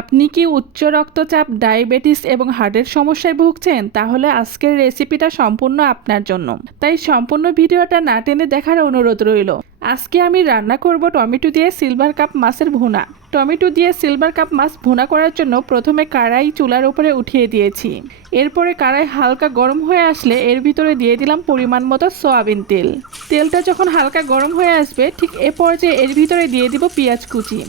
আপনি কি উচ্চ রক্তচাপ, ডায়াবেটিস এবং হার্টের সমস্যায় ভুগছেন? তাহলে আজকের রেসিপিটা সম্পূর্ণ আপনার জন্য। তাই সম্পূর্ণ ভিডিওটা না টেনে দেখার অনুরোধ রইল। আজকে আমি রান্না করব টমেটো দিয়ে সিলভার কাপ মাছের ভুনা। টমেটো দিয়ে সিলভার কাপ মাছ ভুনা করার জন্য প্রথমে কড়াই চুলার উপরে উঠিয়ে দিয়েছি। এরপরে কড়াই হালকা গরম হয়ে আসলে এর ভিতরে দিয়ে দিলাম পরিমাণ মতো সয়াবিন তেল। তেলটা যখন হালকা গরম হয়ে আসবে ঠিক এ পর্যায়ে এর ভিতরে দিয়ে দিব পেঁয়াজ কুচি।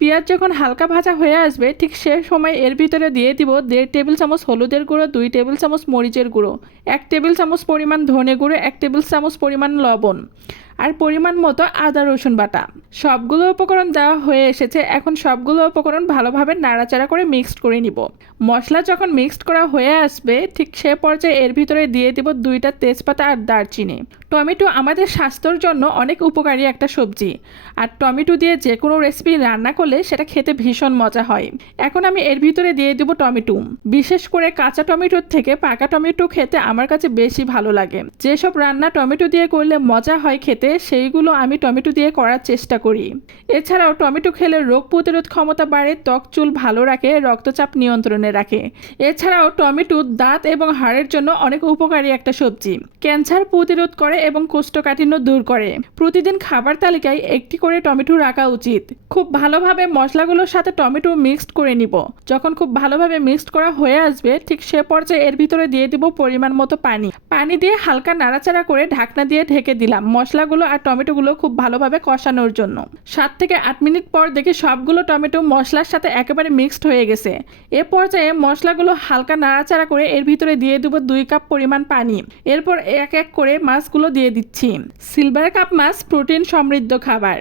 পেঁয়াজ যখন হালকা ভাজা হয়ে আসবে ঠিক সে সময় এর ভিতরে দিয়ে দিব 1.5 টেবিল চামচ হলুদের গুঁড়ো, 2 টেবিল চামচ মরিচের গুঁড়ো, 1 টেবিল চামচ পরিমাণ ধনে গুঁড়ো, 1 টেবিল চামচ পরিমাণ লবণ আর পরিমাণ মতো আদা রসুন বাটা। সবগুলো উপকরণ দেওয়া হয়ে এসেছে। এখন সবগুলো উপকরণ ভালোভাবে নাড়াচাড়া করে মিক্সড করে নিব। মশলা যখন মিক্সড করা হয়ে আসবে ঠিক সে পর্যায়ে এর ভিতরে দিয়ে দিব 2টা তেজপাতা আর দারচিনি। টমেটো আমাদের স্বাস্থ্যের জন্য অনেক উপকারী একটা সবজি, আর টমেটো দিয়ে যে কোনো রেসিপি রান্না করলে সেটা খেতে ভীষণ মজা হয়। এখন আমি এর ভিতরে দিয়ে দেব টমেটো। বিশেষ করে কাঁচা টমেটোর থেকে পাকা টমেটো খেতে আমার কাছে বেশি ভালো লাগে। যেসব রান্না টমেটো দিয়ে করলে মজা হয় খেতে, সেইগুলো আমি টমেটো দিয়ে করার চেষ্টা করি। এছাড়াও টমেটো খেলে রোগ প্রতিরোধ ক্ষমতা বাড়ে, ত্বক চুল ভালো রাখে, রক্তচাপ নিয়ন্ত্রণে রাখে। এছাড়াও টমেটো দাঁত এবং হাড়ের জন্য অনেক উপকারী একটা সবজি। ক্যান্সার প্রতিরোধ করে এবং কোষ্ঠকাঠিন্য দূর করে। প্রতিদিন খাবার তালিকায় একটি করে টমেটো রাখা উচিত। খুব ভালোভাবে মশলাগুলোর সাথে টমেটো মিক্সড করে নিব। যখন খুব ভালোভাবে মিক্সড করা হয়ে আসবে ঠিক সে পর্যায়ে এর ভিতরে দিয়ে দিব পরিমাণ মতো পানি দিয়ে হালকা নাড়াচাড়া করে ঢাকনা দিয়ে ঢেকে দিলাম মশলাগুলো আর টমেটোগুলো খুব ভালোভাবে কষানোর জন্য। 7 থেকে 8 মিনিট পর দেখে সবগুলো টমেটো মশলার সাথে একেবারে মিক্সড হয়ে গেছে। এ পর্যায়ে মশলাগুলো হালকা নাড়াচাড়া করে এর ভিতরে দিয়ে দেব 2 কাপ পরিমাণ পানি। এরপর এক এক করে মাছগুলো দিয়ে দিচ্ছি। সিলভার কাপ মাছ প্রোটিন সমৃদ্ধ খাবার।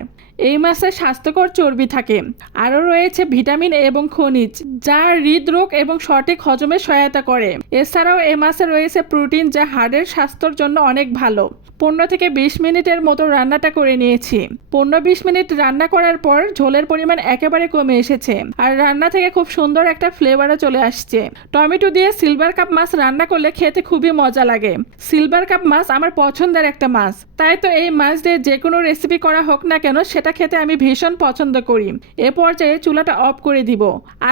এই মাছে স্বাস্থ্যকর চর্বি থাকে। আরও রয়েছে ভিটামিন এবং খনিজ, যা হৃদরোগ এবং সঠিক হজমে সহায়তা করে। এছাড়াও এই মাছে রয়েছে প্রোটিন, যা হাড়ের স্বাস্থ্যের জন্য অনেক ভালো। 15 থেকে 20 মিনিটের মতো রান্নাটা করে নিয়েছি। 15-20 মিনিট রান্না করার পর ঝোলের পরিমাণ একেবারে কমে এসেছে আর রান্না থেকে খুব সুন্দর একটা ফ্লেভারও চলে আসছে। টমেটো দিয়ে সিলভার কাপ মাছ রান্না করলে খেতে খুবই মজা লাগে। সিলভার কাপ মাছ আমার পছন্দের একটা মাছ, তাই তো এই মাছ দিয়ে যে কোনো রেসিপি করা হোক না কেন সেটা খেতে আমি ভীষণ পছন্দ করি। এ পর্যায়ে চুলাটা অফ করে দিব।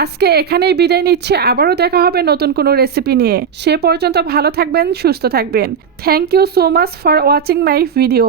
আজকে এখানেই বিদায় নিচ্ছি। আবারও দেখা হবে নতুন কোনো রেসিপি নিয়ে। সে পর্যন্ত ভালো থাকবেন, সুস্থ থাকবেন। Thank you so much for watching my video.